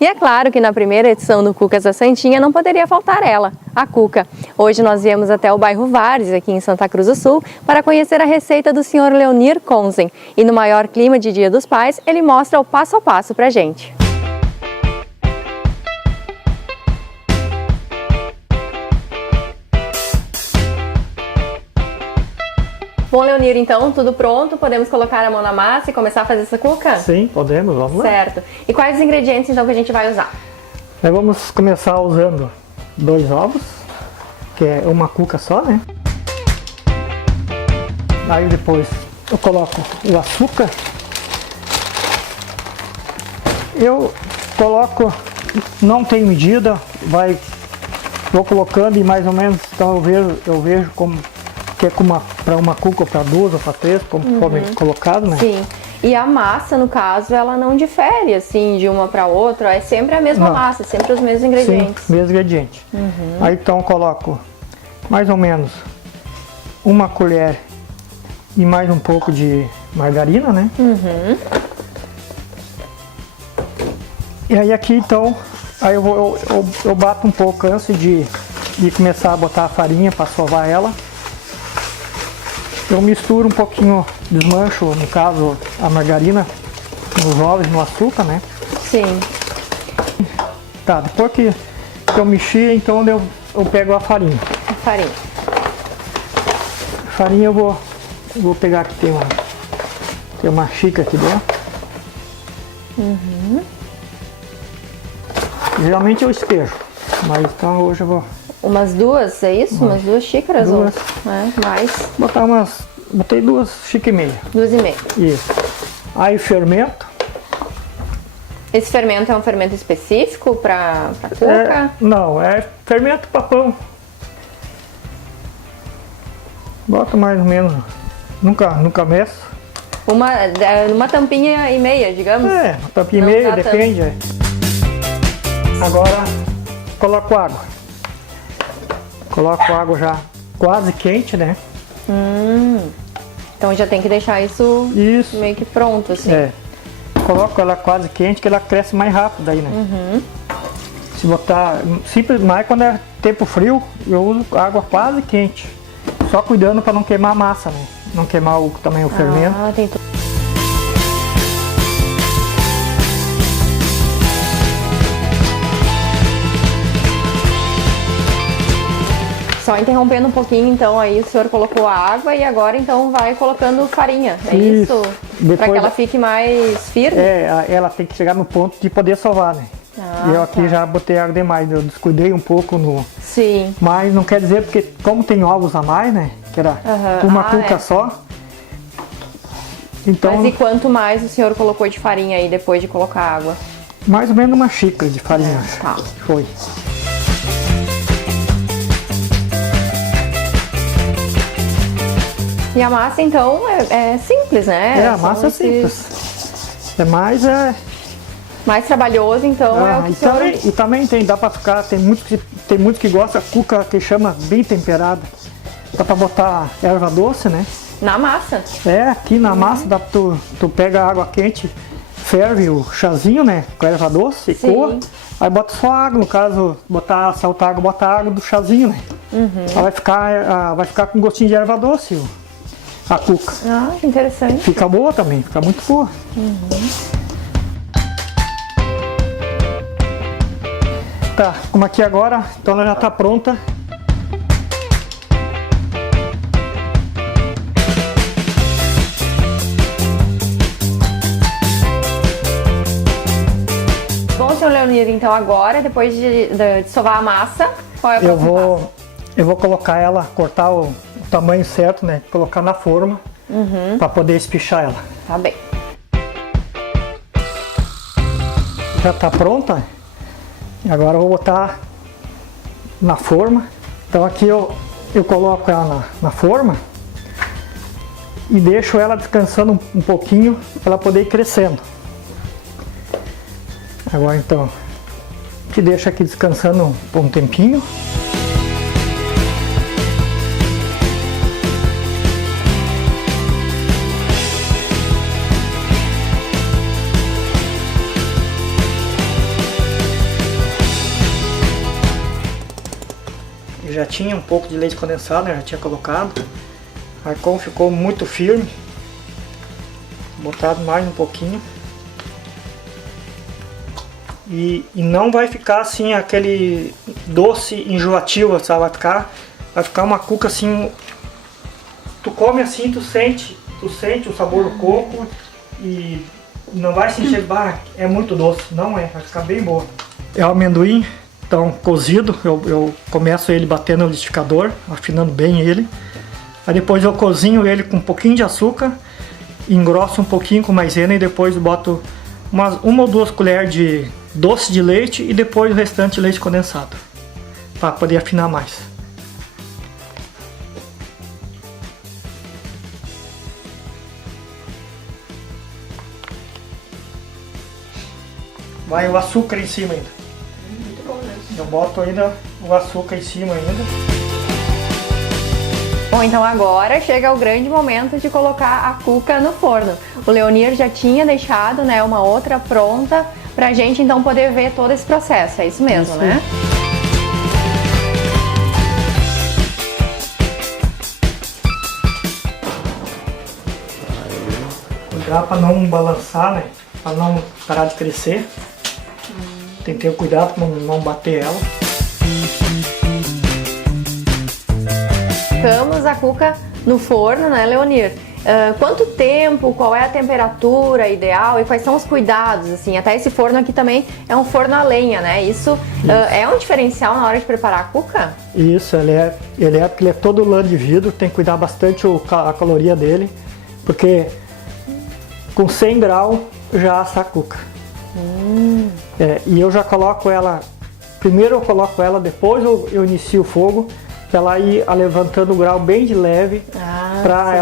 E é claro que na primeira edição do Cucas da Santinha não poderia faltar ela, a Cuca. Hoje nós viemos até o bairro Várzea, aqui em Santa Cruz do Sul, para conhecer a receita do Sr. Leonir Konzen. E no maior clima de Dia dos Pais, ele mostra o passo a passo pra gente. Bom, Leonir, então, tudo pronto? Podemos colocar a mão na massa e começar a fazer essa cuca? Sim, podemos, vamos lá. Certo. E quais os ingredientes, então, que a gente vai usar? Nós vamos começar usando 2 ovos, que é uma cuca só, né? Aí depois eu coloco o açúcar. Eu coloco, não tem medida, vou colocando e mais ou menos, então eu vejo como que é para uma cuca, ou para 2 ou para 3, conforme colocado, né? Sim. E a massa, no caso, ela não difere, assim, de uma para outra, é sempre a mesma massa, sempre os mesmos ingredientes. Sim, mesmo ingrediente. Aí então eu coloco mais ou menos 1 colher e mais um pouco de margarina, né? E aí aqui então, aí eu bato um pouco antes de começar a botar a farinha para sovar ela. Eu misturo um pouquinho, desmancho, no caso, a margarina nos ovos, no açúcar, né? Sim. Tá, depois que eu mexi, então eu pego a farinha. A farinha. A farinha eu vou pegar aqui, tem uma xícara aqui dentro. Geralmente eu espejo, mas então hoje eu vou... Umas 2, é isso? Umas 2 xícaras? 2. Mais? Botei 2 xícaras e meia. 2,5. Isso. Aí fermento. Esse fermento é um fermento específico para cuca? Não, é fermento para pão. Bota mais ou menos, nunca meço. Uma tampinha e meia, digamos? Uma tampinha e meia, depende. Agora coloco água. Coloco água já quase quente, né? Então já tem que deixar isso meio que pronto, assim. Coloco ela quase quente, que ela cresce mais rápido aí, né? Se botar, simples, mais quando é tempo frio, eu uso água quase quente. Só cuidando para não queimar a massa, né? Não queimar também o fermento. Tem Só interrompendo um pouquinho, então, aí o senhor colocou a água e agora, então, vai colocando farinha, é isso? Para que ela fique mais firme? Ela tem que chegar no ponto de poder sovar, né? E eu aqui já botei água demais, eu descuidei um pouco no... Sim. Mas não quer dizer, porque como tem ovos a mais, né? Que era uma cuca só. Então... Mas e quanto mais o senhor colocou de farinha aí, depois de colocar água? Mais ou menos 1 xícara de farinha. Foi. E a massa, então, é simples, né? A massa é simples. Mais trabalhoso, então, é o que e também dá pra ficar, tem muitos que gostam da cuca que chama bem temperada. Dá pra botar erva doce, né? Na massa? Aqui na massa, tu pega a água quente, ferve o chazinho, né? Com a erva doce, coa. Aí bota só água, no caso, saltar água, bota água do chazinho, né? Ela vai ficar com gostinho de erva doce, a cuca. Que interessante. Fica boa também, fica muito boa. Tá, como aqui agora, então ela já tá pronta. Bom, senhor Leonir, então agora, depois de sovar a massa, qual é o próximo passo? Eu vou colocar ela, cortar o tamanho certo, né? Colocar na forma para poder espichar ela. Tá bem. Já tá pronta. E agora eu vou botar na forma. Então aqui eu coloco ela na forma e deixo ela descansando um pouquinho para ela poder ir crescendo. Agora então, te deixo aqui descansando por um tempinho. já tinha um pouco de leite condensado, né? Já tinha colocado. Aí como ficou muito firme, botado mais um pouquinho. E não vai ficar assim aquele doce enjoativo, sabe? Vai ficar uma cuca assim, tu come assim, tu sente o sabor do coco e não vai sentir, é muito doce, não é, vai ficar bem boa. É o amendoim, então cozido, eu começo ele batendo no liquidificador, afinando bem ele. Aí depois eu cozinho ele com um pouquinho de açúcar, engrosso um pouquinho com maisena e depois boto uma ou duas colheres de doce de leite e depois o restante leite condensado, para poder afinar mais. Vai o açúcar em cima ainda. Muito bom mesmo. Eu boto ainda o açúcar em cima ainda. Bom, então agora chega o grande momento de colocar a cuca no forno. O Leonir já tinha deixado, né, uma outra pronta pra gente então poder ver todo esse processo, é isso mesmo, Isso. né? Cuidar para não balançar, né? Para não parar de crescer. Tem que ter cuidado para não bater ela. Colocamos a cuca no forno, né, Leonir? Quanto tempo, qual é a temperatura ideal e quais são os cuidados, assim? Até esse forno aqui também é um forno a lenha, né? Isso. É um diferencial na hora de preparar a cuca? Isso, ele é todo lã de vidro, tem que cuidar bastante a caloria dele, porque com 100 graus já assa a cuca. E eu já coloco ela, primeiro eu coloco ela, depois eu inicio o fogo, para ela ir levantando o grau bem de leve, para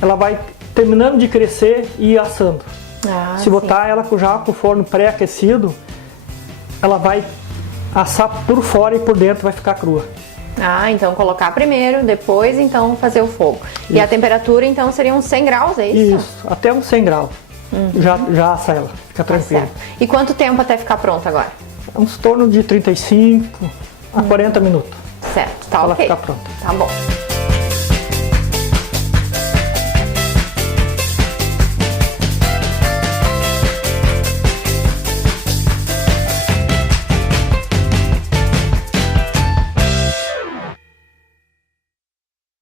ela vai terminando de crescer e ir assando. Se botar ela já com o forno pré-aquecido, ela vai assar por fora e por dentro vai ficar crua. Então colocar primeiro, depois então fazer o fogo. Isso. E a temperatura então seria uns 100 graus, é isso? Isso, até uns 100 graus. Já assa ela, fica tranquilo. Certo. E quanto tempo até ficar pronta agora? Uns torno de 35 a 40 minutos. Certo, tá Pra ela ok. ficar pronta. Tá bom.